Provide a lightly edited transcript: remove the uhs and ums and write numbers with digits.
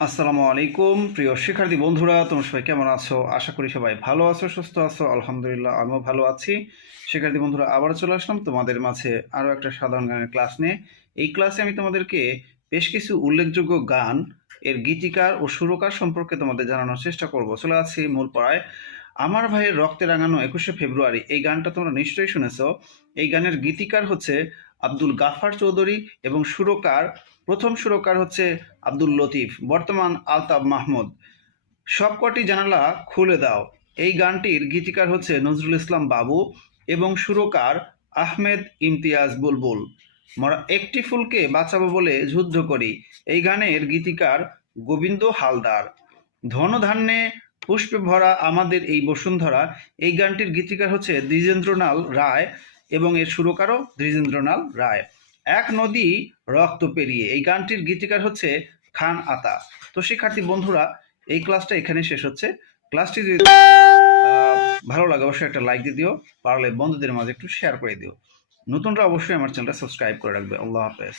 আসসালামু আলাইকুম প্রিয় শিক্ষার্থী বন্ধুরা, তোমরা সবাই কেমন আছো? আশা করি সবাই ভালো আছো, সুস্থ আছো। আলহামদুলিল্লাহ, আমিও ভালো আছি। শিক্ষার্থী বন্ধুরা, আবারও চলে আসলাম তোমাদের মাঝে আরও একটা সাধারণ গানের ক্লাস নিয়ে। এই ক্লাসে আমি তোমাদেরকে বেশ কিছু উল্লেখযোগ্য গান এর গীতিকার ও সুরকার সম্পর্কে তোমাদের জানানোর চেষ্টা করব। চলে আসছি মূল পড়ায়। আমার ভাইয়ের রক্তে রাঙানো 21শে ফেব্রুয়ারি, এই গানটা তোমরা নিশ্চয়ই শুনেছো। এই গানের গীতিকার হচ্ছে আব্দুল গাফফার চৌধুরী এবং প্রথম সুরকার হচ্ছে আব্দুল লতিফ, বর্তমান আলতাফ মাহমুদ। সবকটি জানালা খুলে দাও, এই গানটির গীতিকার হচ্ছে নজরুল ইসলাম বাবু এবং সুরকার আহমেদ ইমতিয়াজ বুলবুল। মরা একটি ফুলকে বাঁচাবো বলে যুদ্ধ করি, এই গানের গীতিকার গোবিন্দ হালদার। ধনধান্যে পুষ্পে ভরা আমাদের এই বসুন্ধরা, এই গানটির গীতিকার হচ্ছে দ্বিজেন্দ্রলাল রায় এবং এর সুরকারও দ্বিজেন্দ্রলাল রায়। এক নদী রক্ত পেরিয়ে, এই গানটির গীতিকার হচ্ছে খান আতা। তো শিক্ষার্থী বন্ধুরা, এই ক্লাসটা এখানে শেষ হচ্ছে। ক্লাসটি যদি ভালো লাগে অবশ্যই একটা লাইক দিয়ে দিও, পারলে বন্ধুদের মাঝে একটু শেয়ার করে দিও। নতুনরা অবশ্যই আমার চ্যানেলটা সাবস্ক্রাইব করে রাখবে। আল্লাহ হাফেজ।